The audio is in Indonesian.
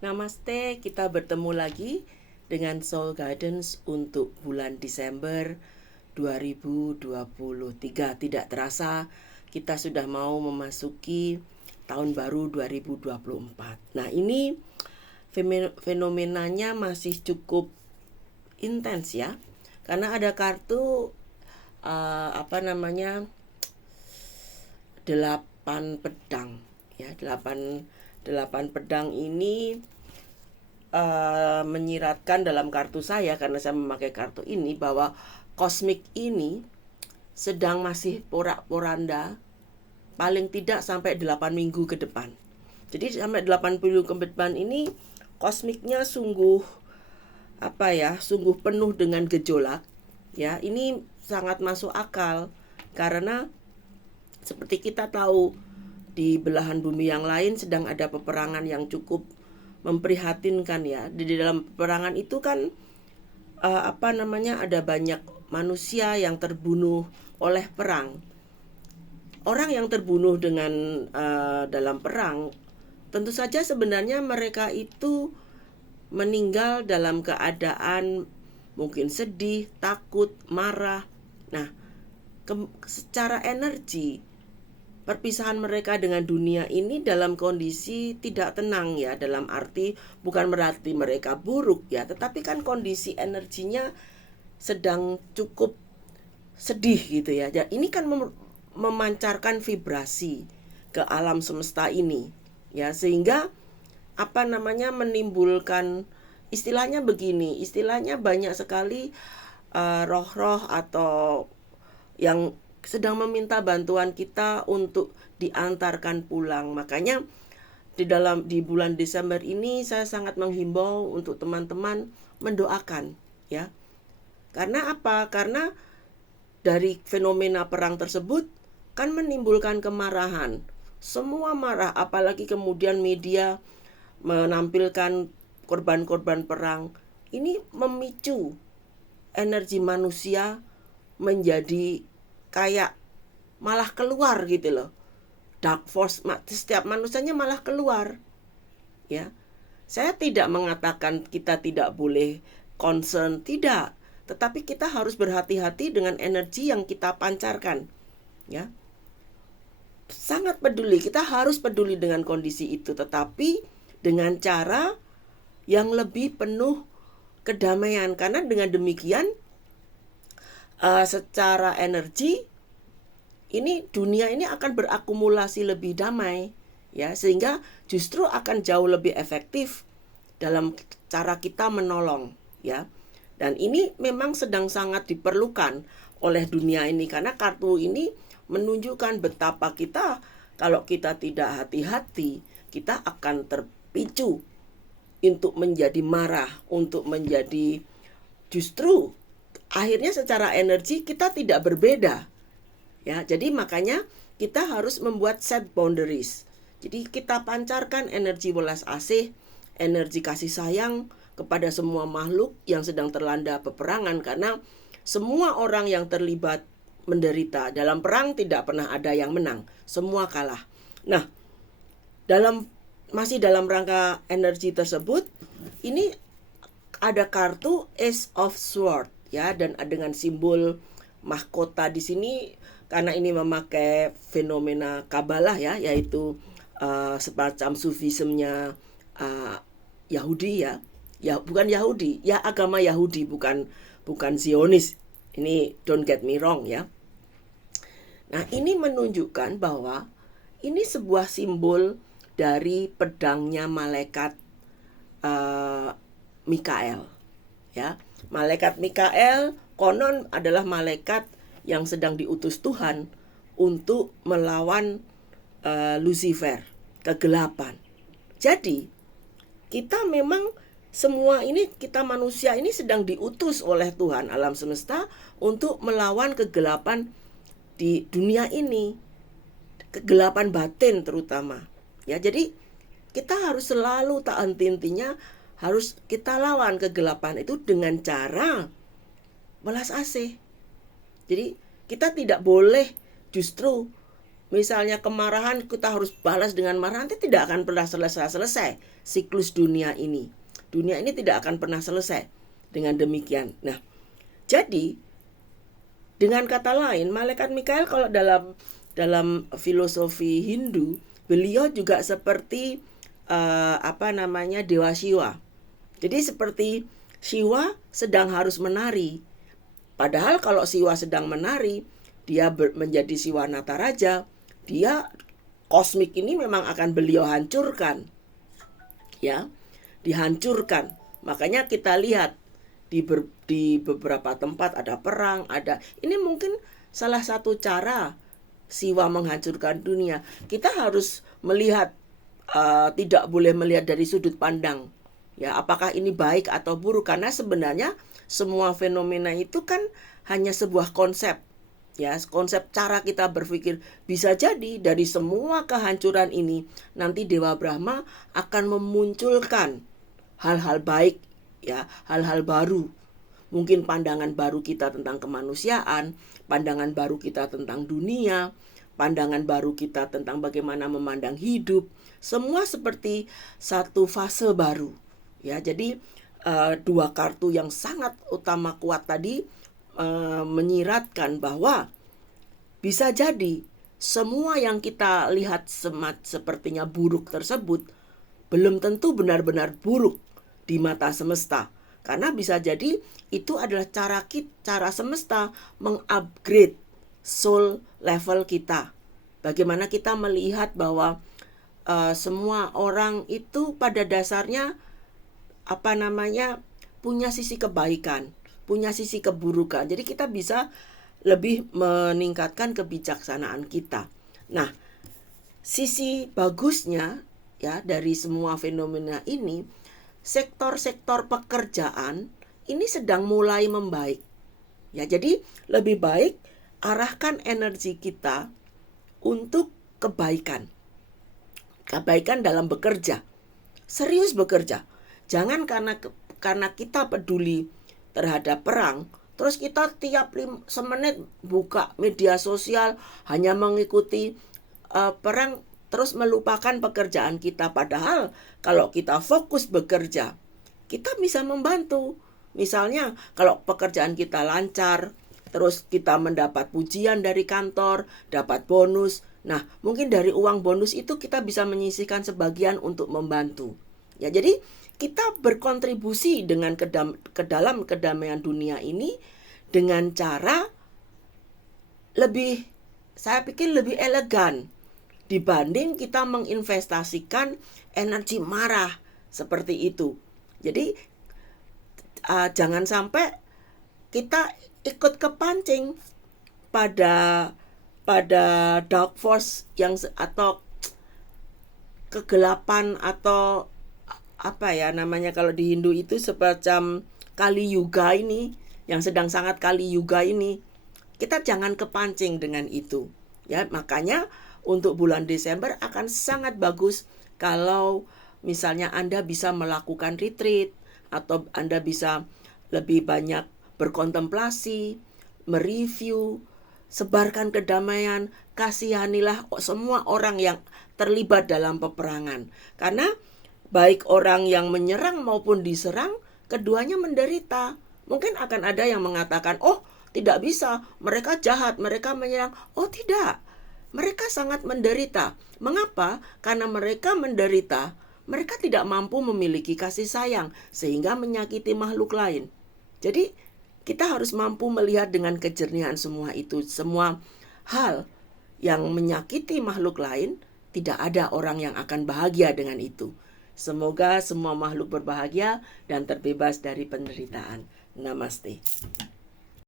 Namaste, kita bertemu lagi dengan Soul Guidance untuk bulan Desember 2023. Tidak terasa kita sudah mau memasuki tahun baru 2024. Nah, ini fenomenanya masih cukup intens ya. Karena ada kartu delapan pedang ya. Delapan pedang ini menyiratkan dalam kartu saya, karena saya memakai kartu ini, bahwa kosmik ini sedang masih porak-poranda paling tidak sampai 8 minggu ke depan. Jadi sampai 8 minggu ke depan ini kosmiknya sungguh sungguh penuh dengan gejolak ya. Ini sangat masuk akal karena seperti kita tahu di belahan bumi yang lain sedang ada peperangan yang cukup memprihatinkan ya. Di dalam peperangan itu kan ada banyak manusia yang terbunuh oleh perang. Orang yang terbunuh dengan dalam perang, tentu saja sebenarnya mereka itu meninggal dalam keadaan mungkin sedih, takut, marah. Nah, secara energi perpisahan mereka dengan dunia ini dalam kondisi tidak tenang ya, dalam arti bukan berarti mereka buruk ya, tetapi kan kondisi energinya sedang cukup sedih gitu ya. Dan ini kan memancarkan vibrasi ke alam semesta ini ya, sehingga menimbulkan istilahnya banyak sekali roh-roh atau yang sedang meminta bantuan kita untuk diantarkan pulang. Makanya di bulan Desember ini saya sangat menghimbau untuk teman-teman mendoakan ya. Karena apa? Karena dari fenomena perang tersebut kan menimbulkan kemarahan. Semua marah, apalagi kemudian media menampilkan korban-korban perang. Ini memicu energi manusia menjadi kayak malah keluar gitu loh. Dark force, setiap manusianya malah keluar ya. Saya tidak mengatakan kita tidak boleh concern, tidak. Tetapi kita harus berhati-hati dengan energi yang kita pancarkan ya. Sangat peduli, kita harus peduli dengan kondisi itu, tetapi dengan cara yang lebih penuh kedamaian. Karena dengan demikian secara energi ini dunia ini akan berakumulasi lebih damai ya, sehingga justru akan jauh lebih efektif dalam cara kita menolong ya. Dan ini memang sedang sangat diperlukan oleh dunia ini, karena kartu ini menunjukkan betapa kita, kalau kita tidak hati-hati, kita akan terpicu untuk menjadi marah, untuk menjadi, justru akhirnya secara energi kita tidak berbeda ya. Jadi makanya kita harus membuat set boundaries. Jadi kita pancarkan energi welas asih, energi kasih sayang kepada semua makhluk yang sedang terlanda peperangan, karena semua orang yang terlibat menderita. Dalam perang tidak pernah ada yang menang, semua kalah. Nah, masih dalam rangka energi tersebut, ini ada kartu Ace of Sword ya, dan dengan simbol mahkota di sini karena ini memakai fenomena Kabalah ya, yaitu semacam sufismenya Yahudi ya. Ya bukan Yahudi, ya agama Yahudi, bukan Zionis. Ini don't get me wrong ya. Nah, ini menunjukkan bahwa ini sebuah simbol dari pedangnya malaikat Mikael ya. Malaikat Mikael konon adalah malaikat yang sedang diutus Tuhan untuk melawan Lucifer, kegelapan. Jadi kita memang semua ini, kita manusia ini sedang diutus oleh Tuhan alam semesta untuk melawan kegelapan di dunia ini, kegelapan batin terutama ya. Jadi kita harus selalu, tak henti-hentinya harus kita lawan kegelapan itu dengan cara welas asih. Jadi kita tidak boleh justru misalnya kemarahan kita harus balas dengan marah, nanti tidak akan pernah selesai siklus dunia ini. Dunia ini tidak akan pernah selesai dengan demikian. Nah, jadi dengan kata lain, malaikat Mikael kalau dalam filosofi Hindu, beliau juga seperti Dewa Siwa. Jadi seperti Siwa sedang harus menari. Padahal kalau Siwa sedang menari, dia menjadi Siwa Nataraja, dia kosmik ini memang akan beliau hancurkan. Ya, dihancurkan. Makanya kita lihat di beberapa tempat ada perang, ini mungkin salah satu cara Siwa menghancurkan dunia. Kita harus melihat, tidak boleh melihat dari sudut pandang, ya, apakah ini baik atau buruk, karena sebenarnya semua fenomena itu kan hanya sebuah konsep, ya, konsep cara kita berpikir. Bisa jadi dari semua kehancuran ini nanti Dewa Brahma akan memunculkan hal-hal baik, ya, hal-hal baru. Mungkin pandangan baru kita tentang kemanusiaan, pandangan baru kita tentang dunia, pandangan baru kita tentang bagaimana memandang hidup, semua seperti satu fase baru. Ya, jadi dua kartu yang sangat utama kuat tadi menyiratkan bahwa bisa jadi semua yang kita lihat sepertinya buruk tersebut belum tentu benar-benar buruk di mata semesta. Karena bisa jadi itu adalah cara semesta mengupgrade soul level kita. Bagaimana kita melihat bahwa semua orang itu pada dasarnya punya sisi kebaikan, punya sisi keburukan. Jadi kita bisa lebih meningkatkan kebijaksanaan kita. Nah, sisi bagusnya, ya, dari semua fenomena ini, sektor-sektor pekerjaan ini sedang mulai membaik. Ya, jadi lebih baik arahkan energi kita untuk kebaikan. Kebaikan dalam bekerja. Serius bekerja. Jangan karena kita peduli terhadap perang, terus kita tiap semenit buka media sosial hanya mengikuti perang, terus melupakan pekerjaan kita. Padahal kalau kita fokus bekerja, kita bisa membantu. Misalnya kalau pekerjaan kita lancar, terus kita mendapat pujian dari kantor, dapat bonus. Nah, mungkin dari uang bonus itu kita bisa menyisihkan sebagian untuk membantu. Ya, jadi kita berkontribusi dengan ke dalam kedamaian dunia ini dengan cara saya pikir lebih elegan dibanding kita menginvestasikan energi marah seperti itu. Jadi jangan sampai kita ikut kepancing pada dark force atau kegelapan, atau kalau di Hindu itu semacam Kali Yuga ini, yang sedang sangat Kali Yuga ini. Kita jangan kepancing dengan itu. Ya, makanya untuk bulan Desember akan sangat bagus kalau misalnya Anda bisa melakukan retreat, atau Anda bisa lebih banyak berkontemplasi, mereview, sebarkan kedamaian, kasihanilah semua orang yang terlibat dalam peperangan. Karena baik orang yang menyerang maupun diserang, keduanya menderita. Mungkin akan ada yang mengatakan, oh tidak bisa, mereka jahat, mereka menyerang. Oh tidak, mereka sangat menderita. Mengapa? Karena mereka menderita, mereka tidak mampu memiliki kasih sayang, sehingga menyakiti makhluk lain. Jadi kita harus mampu melihat dengan kejernihan semua itu. Semua hal yang menyakiti makhluk lain, tidak ada orang yang akan bahagia dengan itu. Semoga semua makhluk berbahagia dan terbebas dari penderitaan. Namaste.